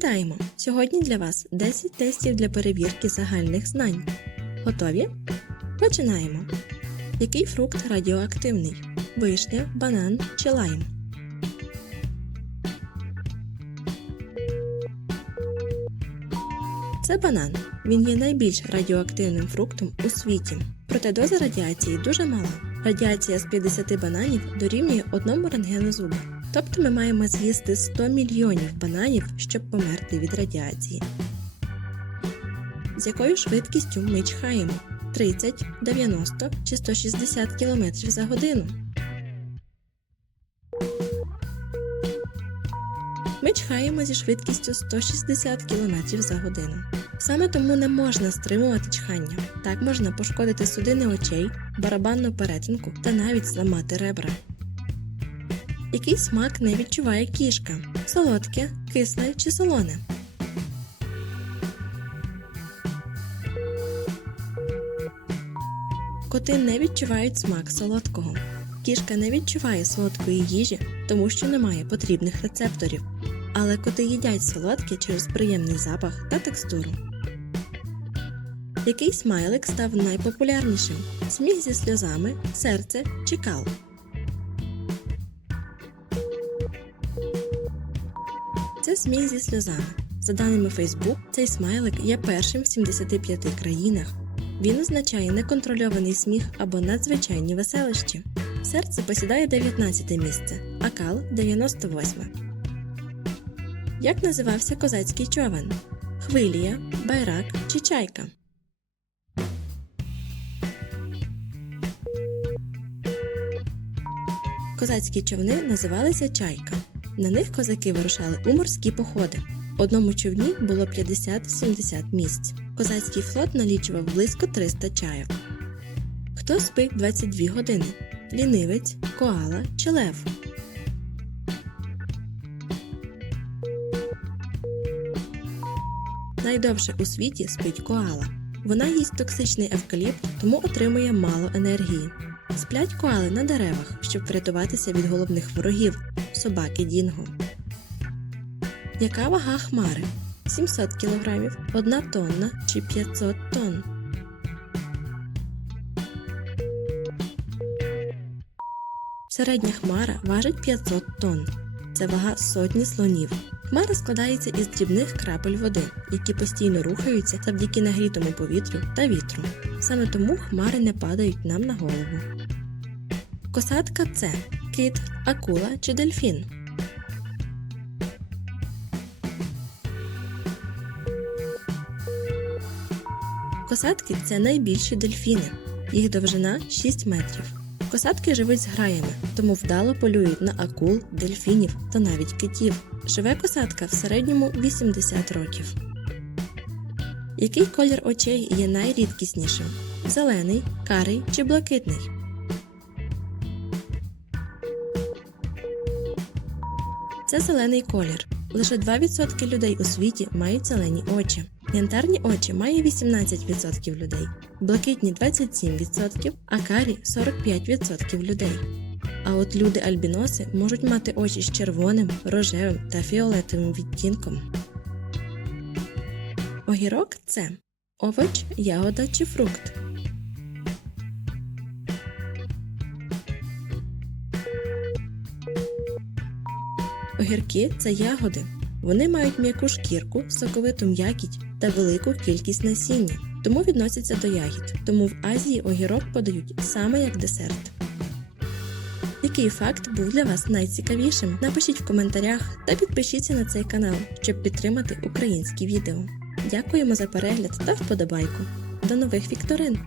Вітаємо! Сьогодні для вас 10 тестів для перевірки загальних знань. Готові? Починаємо. Який фрукт радіоактивний? Вишня, банан чи лайм? Це банан. Він є найбільш радіоактивним фруктом у світі. Проте доза радіації дуже мала. Радіація з 50 бананів дорівнює одному рентгену зуба. Тобто ми маємо з'їсти 100 мільйонів бананів, щоб померти від радіації. З якою швидкістю ми чхаємо? 30, 90 чи 160 км за годину? Ми чхаємо зі швидкістю 160 км за годину. Саме тому не можна стримувати чхання. Так можна пошкодити судини очей, барабанну перетинку та навіть зламати ребра. Який смак не відчуває кішка? Солодке, кисле чи солоне? Коти не відчувають смак солодкого. Кішка не відчуває солодкої їжі, тому що немає потрібних рецепторів. Але коти їдять солодке через приємний запах та текстуру. Який смайлик став найпопулярнішим? Сміх зі сльозами, серце чи кал? Сміх зі сльозами. За даними Facebook, цей смайлик є першим в 75 країнах. Він означає неконтрольований сміх або надзвичайні веселощі. Серце посідає 19 місце, а кал 98. Як називався козацький човен? Хвилія, байрак чи чайка? Козацькі човни називалися чайка. На них козаки вирушали у морські походи. Одному човні було 50-70 місць. Козацький флот налічував близько 300 чайок. Хто спить 22 години? Лінивець, коала чи лев? Найдовше у світі спить коала. Вона їсть токсичний евкаліпт, тому отримує мало енергії. Сплять коали на деревах, щоб врятуватися від головних ворогів собаки Дінго. Яка вага хмари? 700 кг, 1 тонна чи 500 тонн? Середня хмара важить 500 тонн. Це вага сотні слонів. Хмара складається із дрібних крапель води, які постійно рухаються завдяки нагрітому повітрю та вітру. Саме тому хмари не падають нам на голову. Косатка це кит, акула чи дельфін. Косатки це найбільші дельфіни. Їх довжина 6 метрів. Косатки живуть з граями, тому вдало полюють на акул, дельфінів та навіть китів. Живе косатка в середньому 80 років. Який колір очей є найрідкіснішим? Зелений, карий чи блакитний? Це зелений колір. Лише 2% людей у світі мають зелені очі. Янтарні очі має 18% людей, блакитні 27%, а карі 45% людей. А от люди-альбіноси можуть мати очі з червоним, рожевим та фіолетовим відтінком. Огірок це овоч, ягода чи фрукт. Огірки це ягоди. Вони мають м'яку шкірку, соковиту м'якіть та велику кількість насіння, тому відносяться до ягід. Тому в Азії огірок подають саме як десерт. Який факт був для вас найцікавішим? Напишіть в коментарях та підпишіться на цей канал, щоб підтримати українські відео. Дякуємо за перегляд та вподобайку. До нових вікторин!